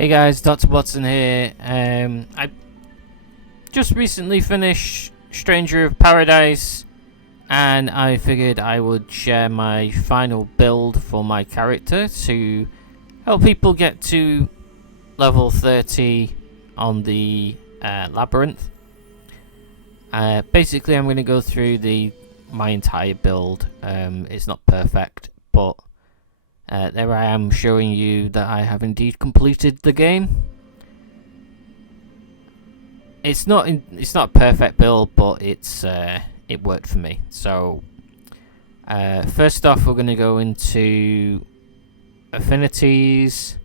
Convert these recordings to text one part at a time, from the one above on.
Hey guys, Dr. Watson here. I just recently finished Stranger of Paradise, and I figured I would share my final build for my character to help people get to level 30 on the Labyrinth. Basically, I'm going to go through my entire build. It's not perfect, but there I am showing you that I have indeed completed the game. It's not a perfect build, but it worked for me. So first off, we're going to go into affinities.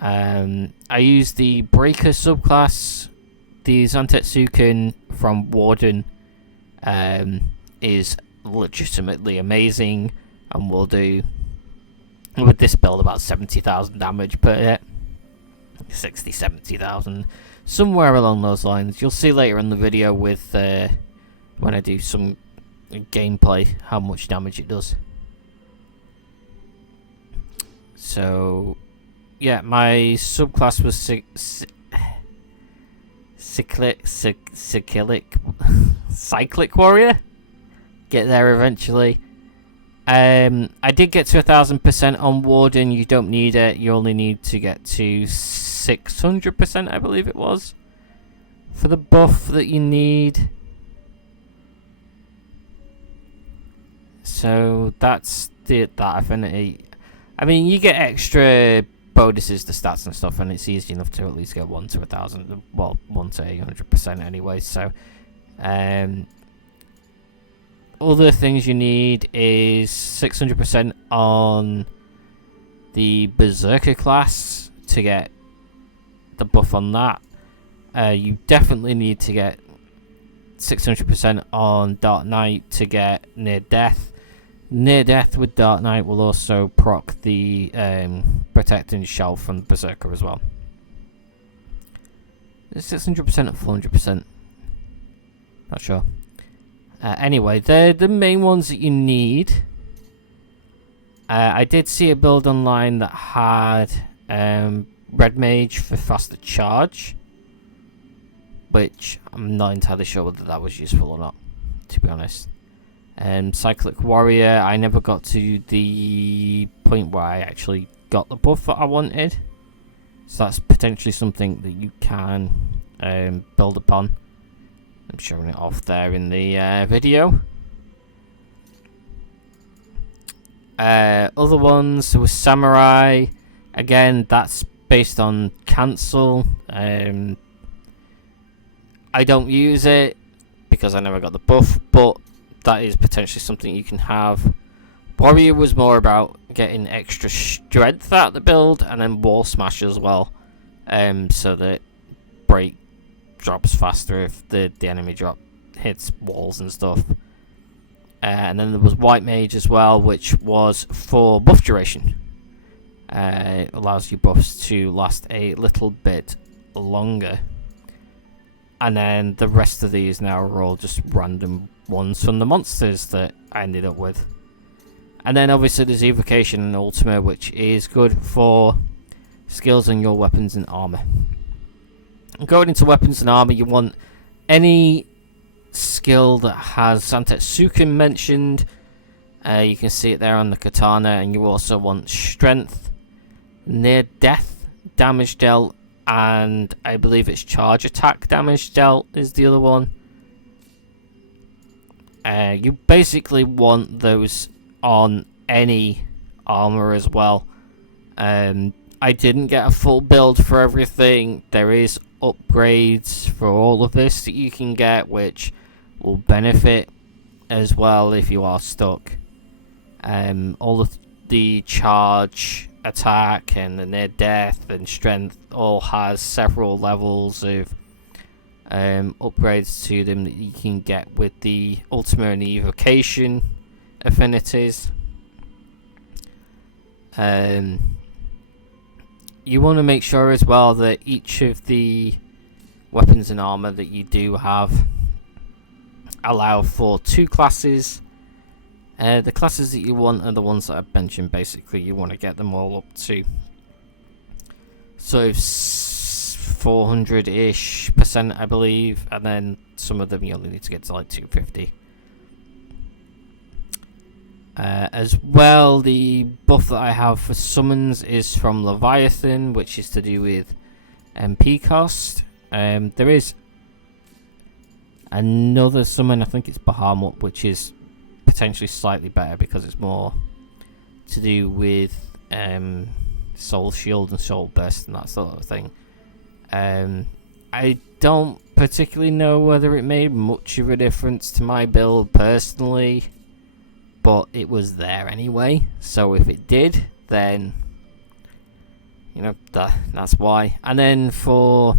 I use the Breaker subclass. The Zantetsuken from Warden is legitimately amazing, and will do with this build about 70,000 damage per hit. 60, 70,000, somewhere along those lines. You'll see later in the video with when I do some gameplay how much damage it does. So yeah, my subclass was cyclic warrior. Get there eventually. I did get to 1000% on Warden. You don't need it. You only need to get to 600%, I believe it was, for the buff that you need. So that's that affinity. I mean, you get extra bonuses to stats and stuff, and it's easy enough to at least get 1 to 1000. Well, 1 to 800% anyway. So, other things you need is 600% on the Berserker class to get the buff on that. You definitely need to get 600% on Dark Knight to get Near Death. Near Death with Dark Knight will also proc the Protecting Shell from Berserker as well. 600% or 400%? Not sure. Anyway, they're the main ones that you need. I did see a build online that had Red Mage for faster charge, which I'm not entirely sure whether that was useful or not, to be honest. Cyclic Warrior, I never got to the point where I actually got the buff that I wanted, so that's potentially something that you can build upon. I'm showing it off there in the video. Other ones, there was Samurai. Again, that's based on cancel. I don't use it because I never got the buff, but that is potentially something you can have. Warrior was more about getting extra strength out of the build, and then wall smash as well, so that break drops faster if the enemy hits walls and stuff. And then there was White Mage as well, which was for buff duration. It allows your buffs to last a little bit longer. And then the rest of these now are all just random ones from the monsters that I ended up with. And then obviously there's Evocation and Ultima, which is good for skills on your weapons and armor. Going into weapons and armor, you want any skill that has Zantetsuken mentioned. You can see it there on the katana, and you also want strength, near death damage dealt, and I believe it's charge attack damage dealt is the other one. You basically want those on any armor as well. I didn't get a full build for everything. There is upgrades for all of this that you can get, which will benefit as well if you are stuck. All of the charge attack and the near death and strength all has several levels of upgrades to them that you can get with the Ultima and the Evocation affinities. You want to make sure as well that each of the weapons and armor that you do have allow for 2 classes. The classes that you want are the ones that I've mentioned. Basically, you want to get them all up to sort of 400-ish%, I believe, and then some of them you only need to get to like 250. As well, the buff that I have for summons is from Leviathan, which is to do with MP cost. There is another summon, I think it's Bahamut, which is potentially slightly better because it's more to do with Soul Shield and Soul Burst and that sort of thing. I don't particularly know whether it made much of a difference to my build personally, but it was there anyway, so if it did, then you know that's why. And then for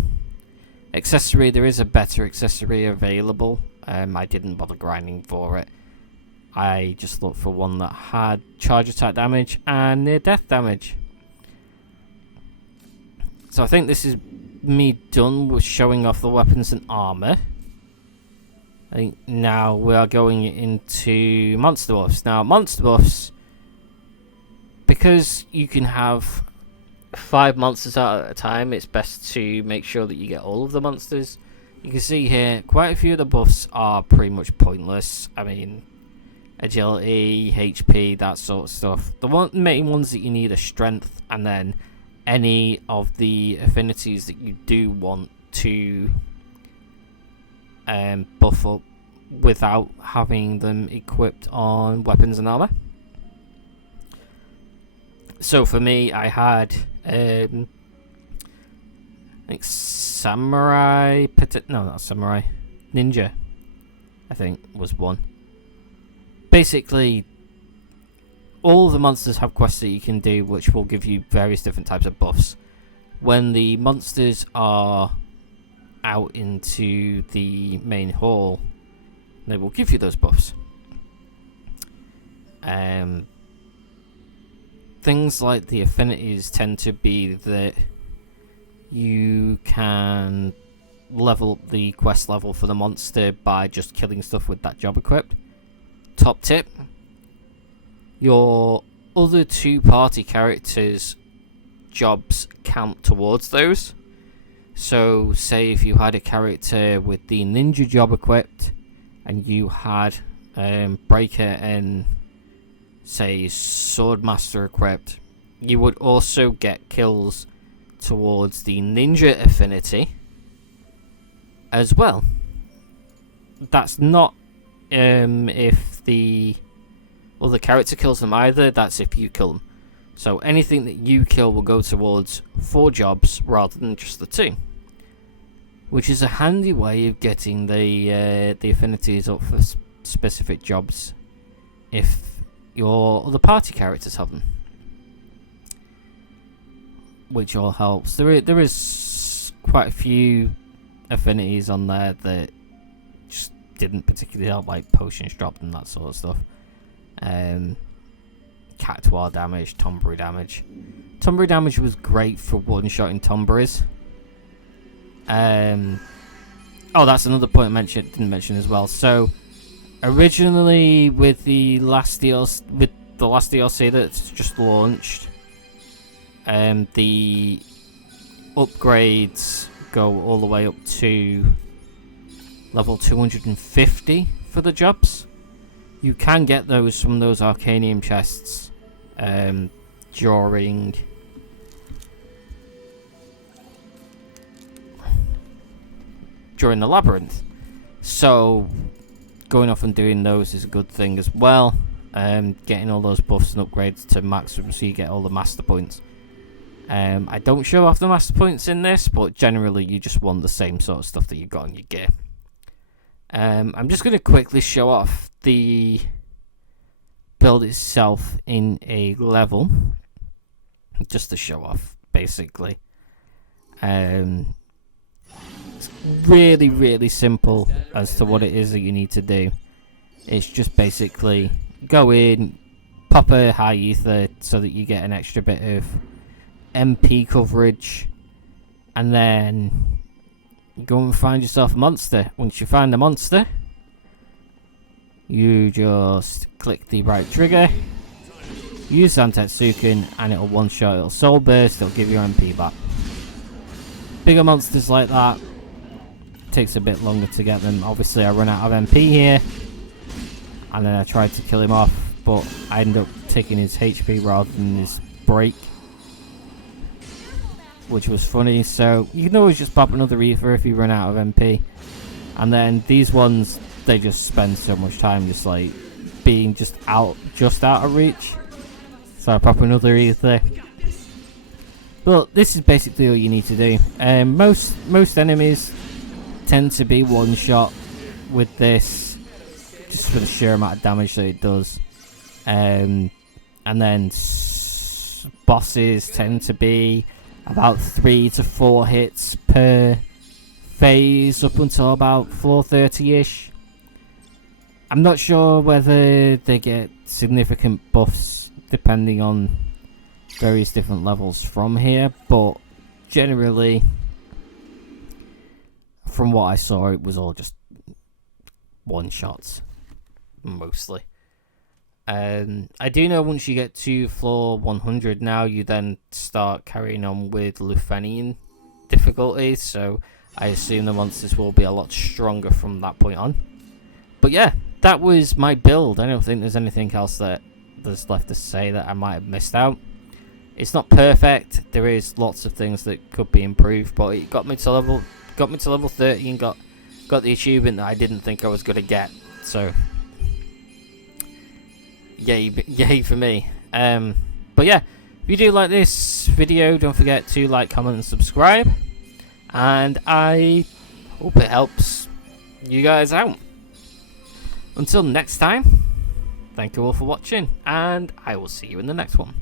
accessory, there is a better accessory available. I didn't bother grinding for it. I just looked for one that had charge attack damage and near death damage. So I think this is me done with showing off the weapons and armor. I think now we are going into monster buffs. Now, monster buffs, because you can have 5 monsters out at a time, it's best to make sure that you get all of the monsters. You can see here, quite a few of the buffs are pretty much pointless. I mean, agility, HP, that sort of stuff. The main ones that you need are strength, and then any of the affinities that you do want to buff up without having them equipped on weapons and armor. So for me, I had I think samurai, no, not samurai, ninja, I think was one. Basically, all the monsters have quests that you can do, which will give you various different types of buffs. When the monsters are out into the main hall, they will give you those buffs. Things like the affinities tend to be that you can level up the quest level for the monster by just killing stuff with that job equipped. Top tip: your other 2 party characters' jobs count towards those. So say if you had a character with the ninja job equipped and you had Breaker and say Swordmaster equipped, you would also get kills towards the ninja affinity as well. That's not if the other character kills them either, that's if you kill them. So anything that you kill will go towards 4 jobs rather than just the 2, which is a handy way of getting the affinities up for specific jobs if your other party characters have them, which all helps. There is quite a few affinities on there that just didn't particularly help, like potions dropped and that sort of stuff. Cactuar damage, Tombury damage. Tombury damage was great for one-shotting Tomburys. Oh, that's another point I didn't mention as well. So, originally with the last DLC that's just launched, the upgrades go all the way up to level 250 for the jobs. You can get those from those Arcanium chests during the Labyrinth. So going off and doing those is a good thing as well. Getting all those buffs and upgrades to maximum so you get all the master points. I don't show off the master points in this, but generally you just want the same sort of stuff that you got on your gear. I'm just going to quickly show off the build itself in a level, just to show off, basically. It's really, really simple as to what it is that you need to do. It's just basically go in, pop a high ether so that you get an extra bit of MP coverage, and then go and find yourself a monster. Once you find the monster, you just click the right trigger, use Zantetsuken, and it'll one-shot, it'll soul burst, it'll give you MP back. Bigger monsters like that takes a bit longer to get them. Obviously I run out of MP here, and then I tried to kill him off, but I ended up taking his HP rather than his break, which was funny. So you can always just pop another ether if you run out of MP. And then these ones, they just spend so much time just like being just out of reach. So I pop another ether. But this is basically all you need to do. Most enemies tend to be one shot with this, just for the sheer amount of damage that it does. And then bosses tend to be about 3 to 4 hits per phase up until about floor 30-ish. I'm not sure whether they get significant buffs depending on various different levels from here, but generally, from what I saw, it was all just one shots mostly. I do know once you get to floor 100 now, you then start carrying on with Luthanian difficulties, so I assume the monsters will be a lot stronger from that point on. But yeah, that was my build. I don't think there's anything else that there's left to say that I might have missed out. It's not perfect. There is lots of things that could be improved, but it got me to level 30 and got the achievement that I didn't think I was gonna get. So yay for me. But yeah, if you do like this video, don't forget to like, comment and subscribe, and I hope it helps you guys out. Until next time, thank you all for watching, and I will see you in the next one.